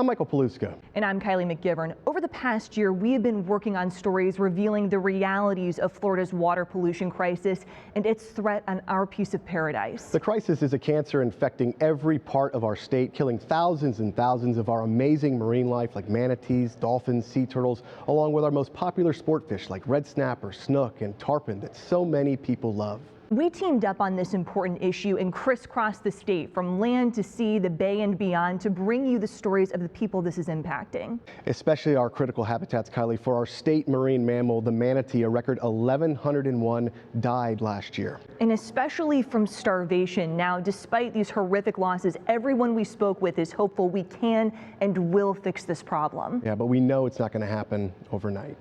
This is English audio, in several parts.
I'm Michael Paluska. And I'm Kylie McGivern. Over the past year, we have been working on stories revealing the realities of Florida's water pollution crisis and its threat on our piece of paradise. The crisis is a cancer infecting every part of our state, killing thousands and thousands of our amazing marine life like manatees, dolphins, sea turtles, along with our most popular sport fish like red snapper, snook, and tarpon that so many people love. We teamed up on this important issue and crisscrossed the state from land to sea, the bay and beyond to bring you the stories of the people this is impacting. Especially our critical habitats, Kylie. For our state marine mammal, the manatee, a record 1,101 died last year. And especially from starvation. Now, despite these horrific losses, everyone we spoke with is hopeful we can and will fix this problem. Yeah, but we know it's not going to happen overnight.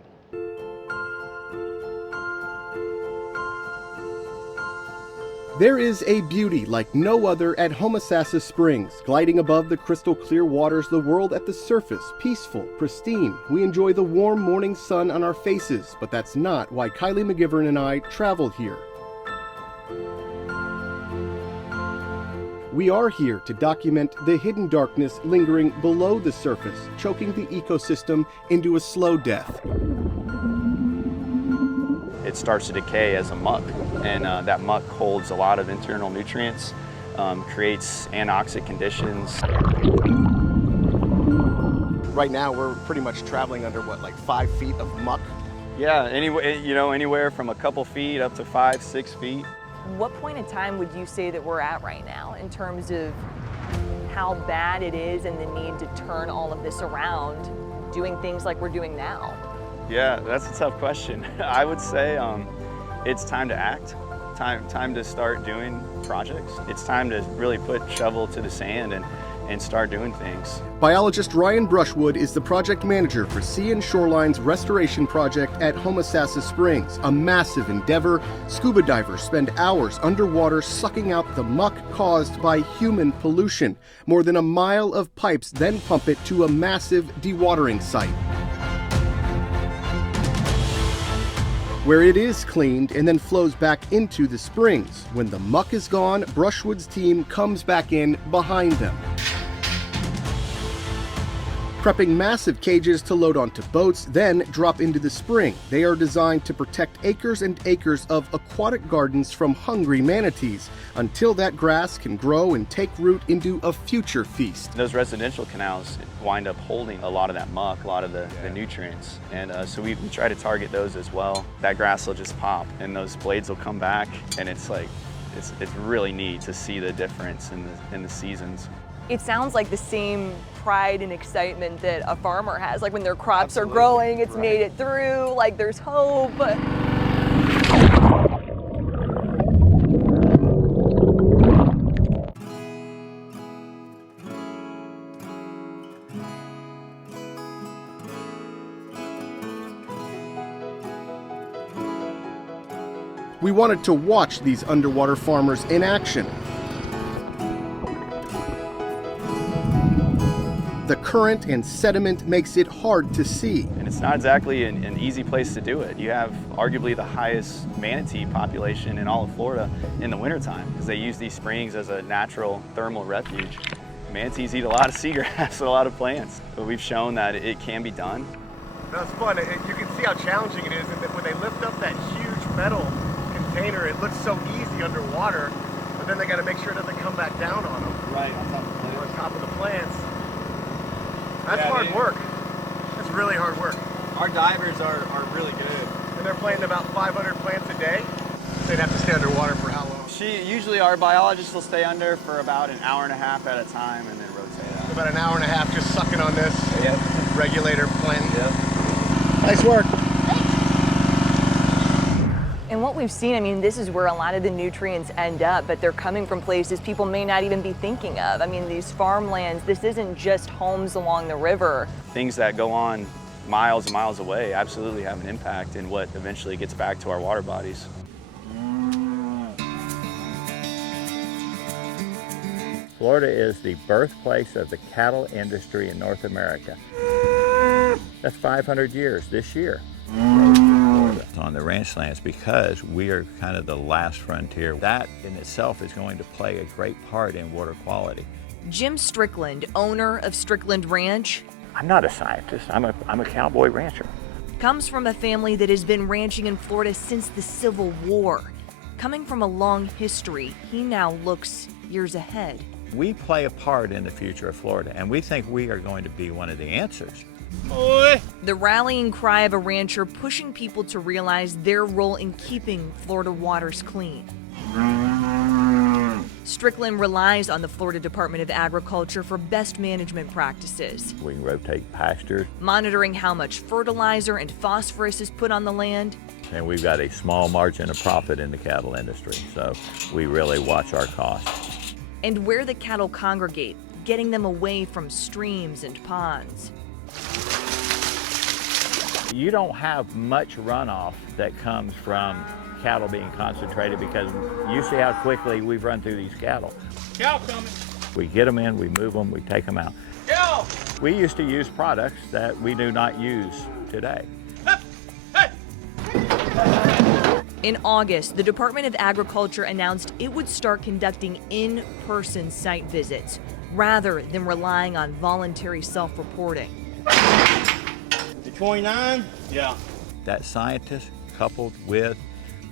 There is a beauty like no other at Homosassa Springs. Gliding above the crystal clear waters, the world at the surface, peaceful, pristine. We enjoy the warm morning sun on our faces, but that's not why Kylie McGivern and I traveled here. We are here to document the hidden darkness lingering below the surface, choking the ecosystem into a slow death. It starts to decay as a muck, and that muck holds a lot of internal nutrients, creates anoxic conditions. Right now we're pretty much traveling under what, like 5 feet of muck? Yeah, anywhere from a couple feet up to 5-6 feet. What point in time would you say that we're at right now in terms of how bad it is and the need to turn all of this around, doing things like we're doing now? Yeah, that's a tough question. I would say it's time to act, time to start doing projects. It's time to really put shovel to the sand and start doing things. Biologist Ryan Brushwood is the project manager for Sea and Shoreline's restoration project at Homosassa Springs, a massive endeavor. Scuba divers spend hours underwater sucking out the muck caused by human pollution. More than a mile of pipes then pump it to a massive dewatering site, where it is cleaned and then flows back into the springs. When the muck is gone, Brushwood's team comes back in behind them, prepping massive cages to load onto boats, then drop into the spring. They are designed to protect acres and acres of aquatic gardens from hungry manatees until that grass can grow and take root into a future feast. Those residential canals wind up holding a lot of that muck, a lot of the nutrients, and so we try to target those as well. That grass will just pop and those blades will come back, and it's really neat to see the difference in the seasons. It sounds like the same pride and excitement that a farmer has, like when their crops are growing, it's made it through, like there's hope. We wanted to watch these underwater farmers in action. The current and sediment makes it hard to see. And it's not exactly an easy place to do it. You have arguably the highest manatee population in all of Florida in the wintertime because they use these springs as a natural thermal refuge. Manatees eat a lot of seagrass and a lot of plants, but we've shown that it can be done. That's fun. You can see how challenging it is, and that when they lift up that huge metal container, it looks so easy underwater, but then they got to make sure it doesn't come back down on them. Right, on top of the plants. On top of the plants. That's hard work. That's really hard work. Our divers are really good. And they're planting about 500 plants a day. They'd have to stay underwater for how long? Usually our biologists will stay under for about an hour and a half at a time and then rotate out. About an hour and a half just sucking on this. Yep. Regulator planting. Yep. Nice work. And what we've seen, I mean, this is where a lot of the nutrients end up, but they're coming from places people may not even be thinking of. I mean, these farmlands, this isn't just homes along the river. Things that go on miles and miles away absolutely have an impact in what eventually gets back to our water bodies. Florida is the birthplace of the cattle industry in North America. That's 500 years this year. On the ranch lands, because we are kind of the last frontier. That in itself is going to play a great part in water quality. Jim Strickland, owner of Strickland Ranch, I'm not a scientist, I'm a cowboy rancher. comes from a family that has been ranching in Florida since the Civil War. Coming from a long history, he now looks years ahead. We play a part in the future of Florida, and we think we are going to be one of the answers. The rallying cry of a rancher pushing people to realize their role in keeping Florida waters clean. Strickland relies on the Florida Department of Agriculture for best management practices, We rotate pastures, monitoring how much fertilizer and phosphorus is put on the land, and we've got a small margin of profit in the cattle industry, so we really watch our costs. and where the cattle congregate, getting them away from streams and ponds. You don't have much runoff that comes from cattle being concentrated because you see how quickly we've run through these cattle. Cow coming. We get them in, we move them, we take them out. Cow. We used to use products that we do not use today. In August, the Department of Agriculture announced it would start conducting in-person site visits rather than relying on voluntary self-reporting. The 29? Yeah. That scientist coupled with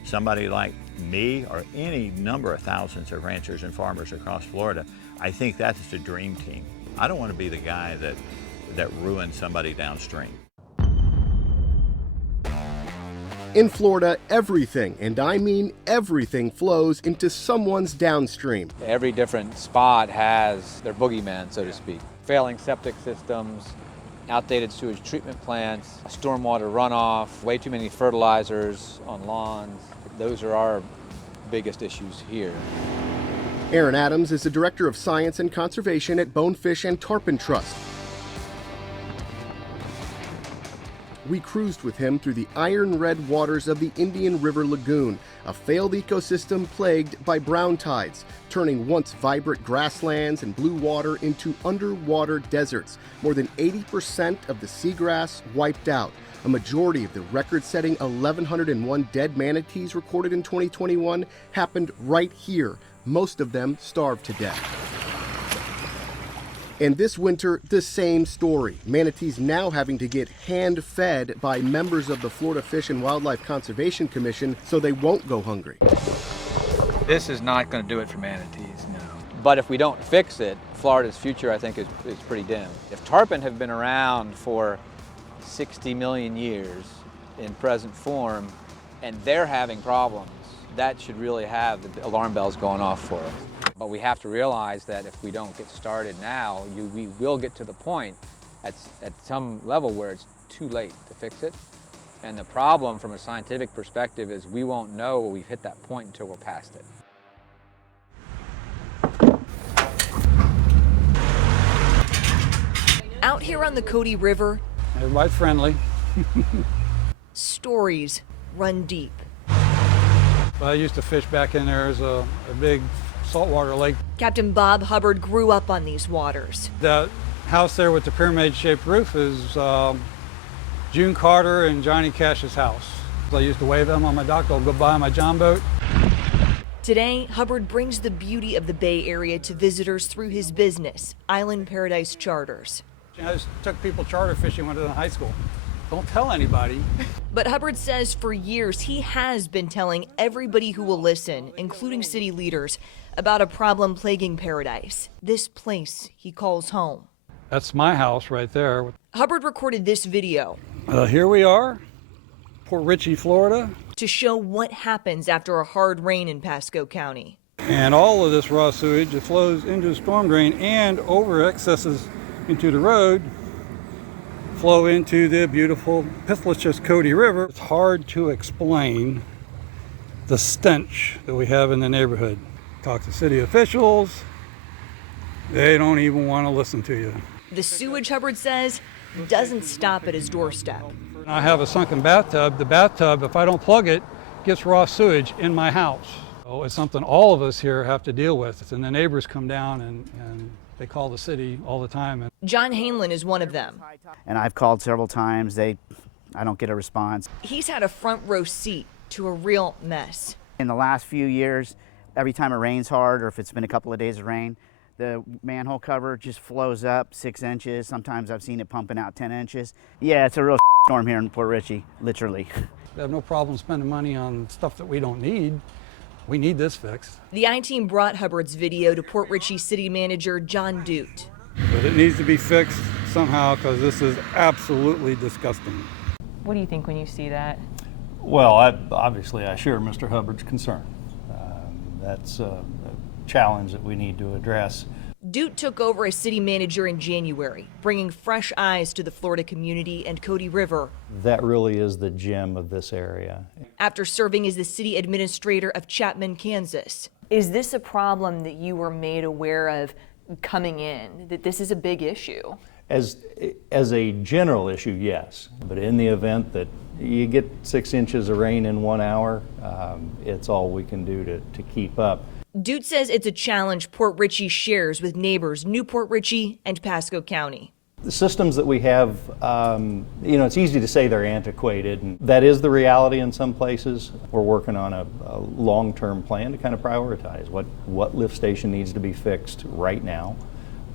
somebody like me or any number of thousands of ranchers and farmers across Florida, I think that's the dream team. I don't want to be the guy that ruins somebody downstream. In Florida, everything, and I mean everything, flows into someone's downstream. Every different spot has their boogeyman, so to speak. Failing septic systems, outdated sewage treatment plants, stormwater runoff, way too many fertilizers on lawns. Those are our biggest issues here. Aaron Adams is the Director of Science and Conservation at Bonefish and Tarpon Trust. We cruised with him through the iron-red waters of the Indian River Lagoon, a failed ecosystem plagued by brown tides, turning once vibrant grasslands and blue water into underwater deserts. More than 80% of the seagrass wiped out. A majority of the record-setting 1,101 dead manatees recorded in 2021 happened right here. Most of them starved to death. And this winter, the same story. Manatees now having to get hand-fed by members of the Florida Fish and Wildlife Conservation Commission so they won't go hungry. This is not going to do it for manatees, no. But if we don't fix it, Florida's future, I think, is pretty dim. If tarpon have been around for 60 million years in present form, and they're having problems, that should really have the alarm bells going off for us. But we have to realize that if we don't get started now, we will get to the point at some level where it's too late to fix it. And the problem from a scientific perspective is we won't know we've hit that point until we're past it. Out here on the Cody River, Everybody's friendly. stories run deep. I used to fish back in there as a big saltwater lake. Captain Bob Hubbard grew up on these waters. That house there with the pyramid-shaped roof is June Carter and Johnny Cash's house. I used to wave them on my dock. They'll go by on my john boat. Today, Hubbard brings the beauty of the Bay Area to visitors through his business, Island Paradise Charters. I just took people charter fishing when I was in high school. Don't tell anybody. But Hubbard says for years he has been telling everybody who will listen, including city leaders, about a problem plaguing Paradise, this place he calls home. That's my house right there. Hubbard recorded this video Here we are, Port Richey, Florida. to show what happens after a hard rain in Pasco County. And all of this raw sewage, it flows into the storm drain and over excesses into the road, flow into the beautiful pithlicious Cody River. It's hard to explain the stench that we have in the neighborhood. Talk to city officials, they don't even want to listen to you. The sewage, Hubbard says, doesn't stop at his doorstep. I have a sunken bathtub. The bathtub, if I don't plug it, gets raw sewage in my house. So it's something all of us here have to deal with. And the neighbors come down and they call the city all the time. John Hanlon is one of them. And I've called several times. I don't get a response. He's had a front row seat to a real mess. In the last few years, every time it rains hard or if it's been a couple of days of rain, The manhole cover just flows up 6 inches. Sometimes I've seen it pumping out 10 inches. Yeah, it's a real storm here in Port Richey, literally. I have no problem spending money on stuff that we don't need. We need this fixed. The I-Team brought Hubbard's video to Port Richey City Manager John Dute. But it needs to be fixed somehow because this is absolutely disgusting. What do you think when you see that? Well, obviously I share Mr. Hubbard's concern. That's a challenge that we need to address. Dute took over as city manager in January, bringing fresh eyes to the Florida community and Cody River. That really is the gem of this area. After serving as the city administrator of Chapman, Kansas. Is this a problem that you were made aware of coming in, that this is a big issue? As a general issue, yes. But in the event that you get 6 inches of rain in 1 hour, it's all we can do to keep up. Dute says it's a challenge Port Richey shares with neighbors New Port Richey and Pasco County. The systems that we have, it's easy to say they're antiquated, and that is the reality in some places. We're working on a long-term plan to kind of prioritize what lift station needs to be fixed right now,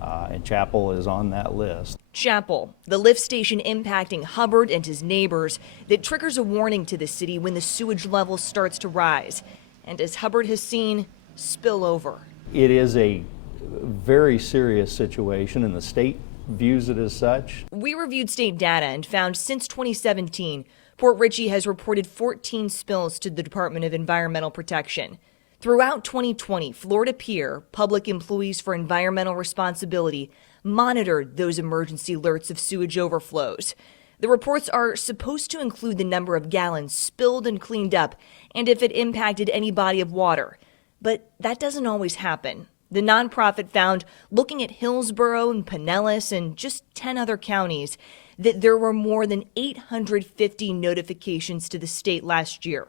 and Chapel is on that list. Chapel, the lift station impacting Hubbard and his neighbors, that triggers a warning to the city when the sewage level starts to rise. And as Hubbard has seen, spill over. It is a very serious situation, and the state views it as such. We reviewed state data and found since 2017, Port Richey has reported 14 spills to the Department of Environmental Protection. Throughout 2020, Florida Pier, Public Employees for Environmental Responsibility, monitored those emergency alerts of sewage overflows. The reports are supposed to include the number of gallons spilled and cleaned up and if it impacted any body of water. But that doesn't always happen. The nonprofit found, looking at Hillsborough and Pinellas and just 10 other counties, that there were more than 850 notifications to the state last year.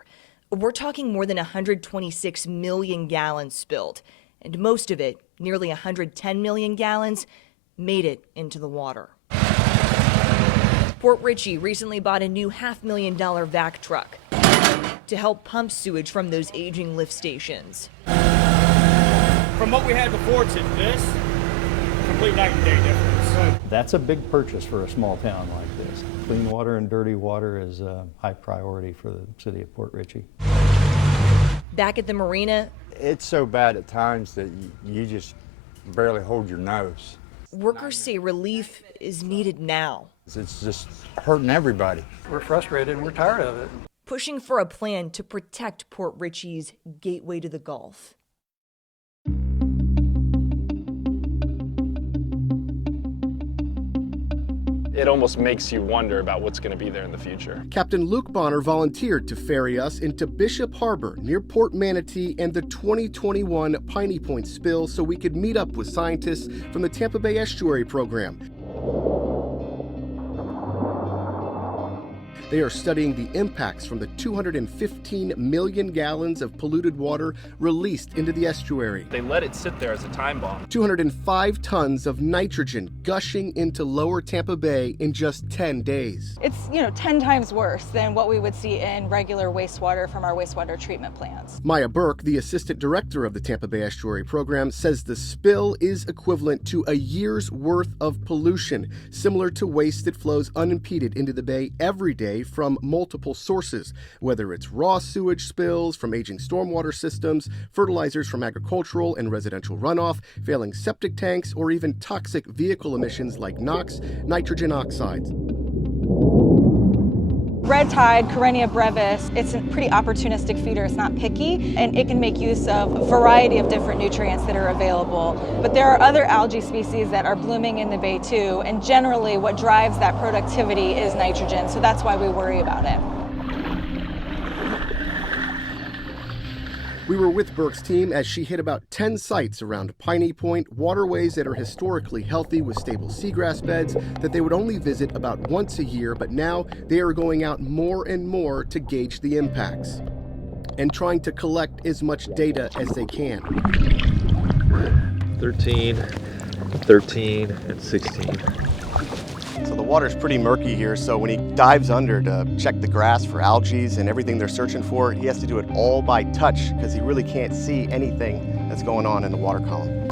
We're talking more than 126 million gallons spilled, and most of it, nearly 110 million gallons, made it into the water. Port Richey recently bought a new $500,000 vac truck to help pump sewage from those aging lift stations. From what we had before to this, complete night and day difference. That's a big purchase for a small town like this. Clean water and dirty water is a high priority for the city of Port Richey. Back at the marina, it's so bad at times that you just barely hold your nose. Workers say relief is needed now. It's just hurting everybody. We're frustrated and we're tired of it. Pushing for a plan to protect Port Richey's gateway to the Gulf. It almost makes you wonder about what's going to be there in the future. Captain Luke Bonner volunteered to ferry us into Bishop Harbor near Port Manatee and the 2021 Piney Point spill so we could meet up with scientists from the Tampa Bay Estuary Program. They are studying the impacts from the 215 million gallons of polluted water released into the estuary. They let it sit there as a time bomb. 205 tons of nitrogen gushing into lower Tampa Bay in just 10 days. It's, 10 times worse than what we would see in regular wastewater from our wastewater treatment plants. Maya Burke, the assistant director of the Tampa Bay Estuary Program, says the spill is equivalent to a year's worth of pollution, similar to waste that flows unimpeded into the bay every day from multiple sources, whether it's raw sewage spills from aging stormwater systems, fertilizers from agricultural and residential runoff, failing septic tanks, or even toxic vehicle emissions like NOx, nitrogen oxides. Red tide, Karenia brevis, it's a pretty opportunistic feeder. It's not picky, and it can make use of a variety of different nutrients that are available. But there are other algae species that are blooming in the bay too, and generally what drives that productivity is nitrogen, so that's why we worry about it. We were with Burke's team as she hit about 10 sites around Piney Point, waterways that are historically healthy with stable seagrass beds that they would only visit about once a year, but now they are going out more and more to gauge the impacts and trying to collect as much data as they can. 13, 13, and 16. So the water's pretty murky here, so when he dives under to check the grass for algae and everything they're searching for, he has to do it all by touch because he really can't see anything that's going on in the water column.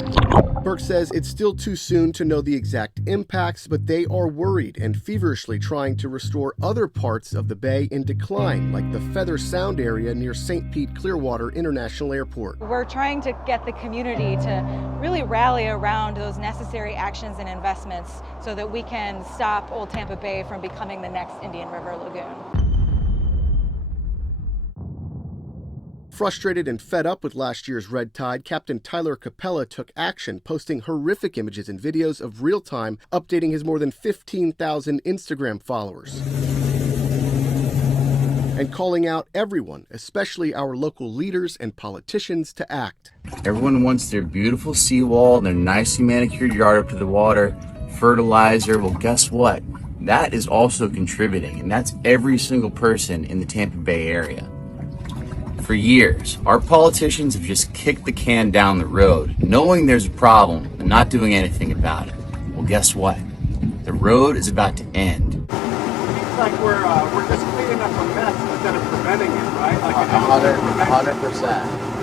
Burke says it's still too soon to know the exact impacts, but they are worried and feverishly trying to restore other parts of the bay in decline, like the Feather Sound area near St. Pete Clearwater International Airport. We're trying to get the community to really rally around those necessary actions and investments so that we can stop Old Tampa Bay from becoming the next Indian River Lagoon. Frustrated and fed up with last year's red tide, Captain Tyler Capella took action, posting horrific images and videos of real-time, updating his more than 15,000 Instagram followers, and calling out everyone, especially our local leaders and politicians, to act. Everyone wants their beautiful seawall, their nicely manicured yard up to the water, fertilizer. Well, guess what? That is also contributing, and that's every single person in the Tampa Bay area. For years, our politicians have just kicked the can down the road, knowing there's a problem and not doing anything about it. Well, guess what? The road is about to end. It's like we're just cleaning up a mess instead of preventing it, right? Like 100%.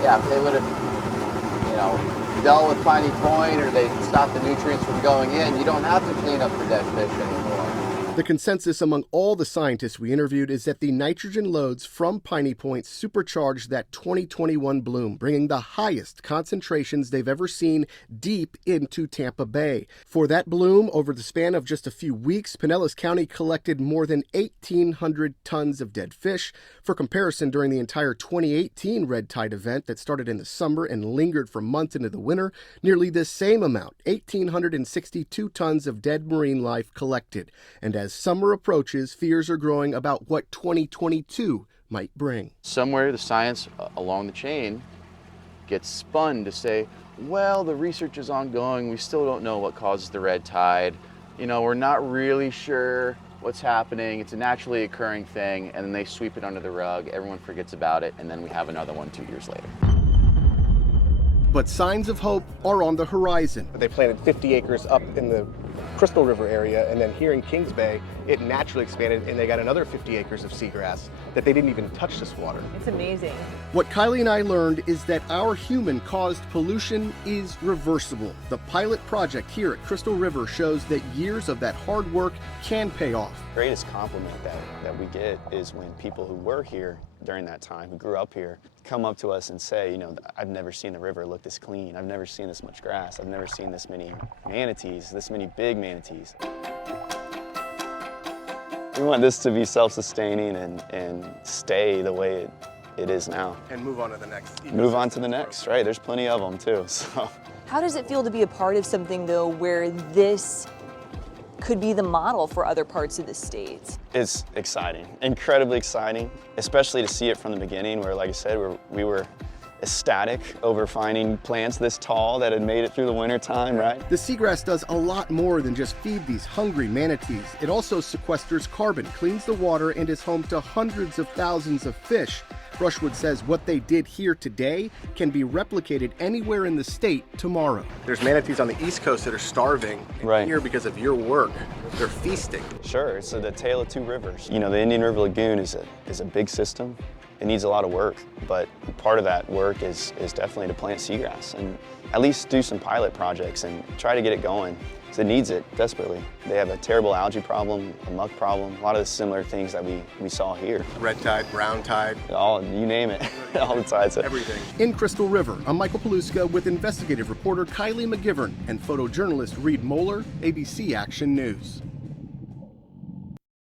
Yeah, if they would have, dealt with Piney Point or they stopped the nutrients from going in, you don't have to clean up the dead fish anymore. The consensus among all the scientists we interviewed is that the nitrogen loads from Piney Point supercharged that 2021 bloom, bringing the highest concentrations they've ever seen deep into Tampa Bay. For that bloom, over the span of just a few weeks, Pinellas County collected more than 1,800 tons of dead fish. For comparison, during the entire 2018 red tide event that started in the summer and lingered for months into the winter, nearly the same amount, 1,862 tons of dead marine life collected. And as summer approaches, fears are growing about what 2022 might bring. Somewhere the science along the chain gets spun to say, well, the research is ongoing, we still don't know what causes the red tide. We're not really sure what's happening, it's a naturally occurring thing, and then they sweep it under the rug, everyone forgets about it, and then we have another one 2 years later. But signs of hope are on the horizon. They planted 50 acres up in the Crystal River area, and then here in Kings Bay, it naturally expanded, and they got another 50 acres of seagrass that they didn't even touch this water. It's amazing. What Kylie and I learned is that our human-caused pollution is reversible. The pilot project here at Crystal River shows that years of that hard work can pay off. The greatest compliment that we get is when people who were here during that time, who grew up here, come up to us and say, I've never seen the river look this clean. I've never seen this much grass. I've never seen this many manatees, this many big manatees. We want this to be self-sustaining and stay the way it is now. And move on to the next. Move on to the next, right? There's plenty of them too, so. How does it feel to be a part of something, though, where this could be the model for other parts of the state? It's exciting, incredibly exciting, especially to see it from the beginning where, like I said, we were ecstatic over finding plants this tall that had made it through the winter time, right? The seagrass does a lot more than just feed these hungry manatees. It also sequesters carbon, cleans the water, and is home to hundreds of thousands of fish. Brushwood says what they did here today can be replicated anywhere in the state tomorrow. There's manatees on the East Coast that are starving. Right. Here, because of your work, they're feasting. Sure, it's the tale of two rivers. The Indian River Lagoon is a big system. It needs a lot of work, but part of that work is definitely to plant seagrass and at least do some pilot projects and try to get it going. Because it needs it desperately. They have a terrible algae problem, a muck problem, a lot of the similar things that we saw here. Red tide, brown tide. You name it, all the tides. Everything. In Crystal River, I'm Michael Paluska with investigative reporter Kylie McGivern and photojournalist Reed Moeller, ABC Action News.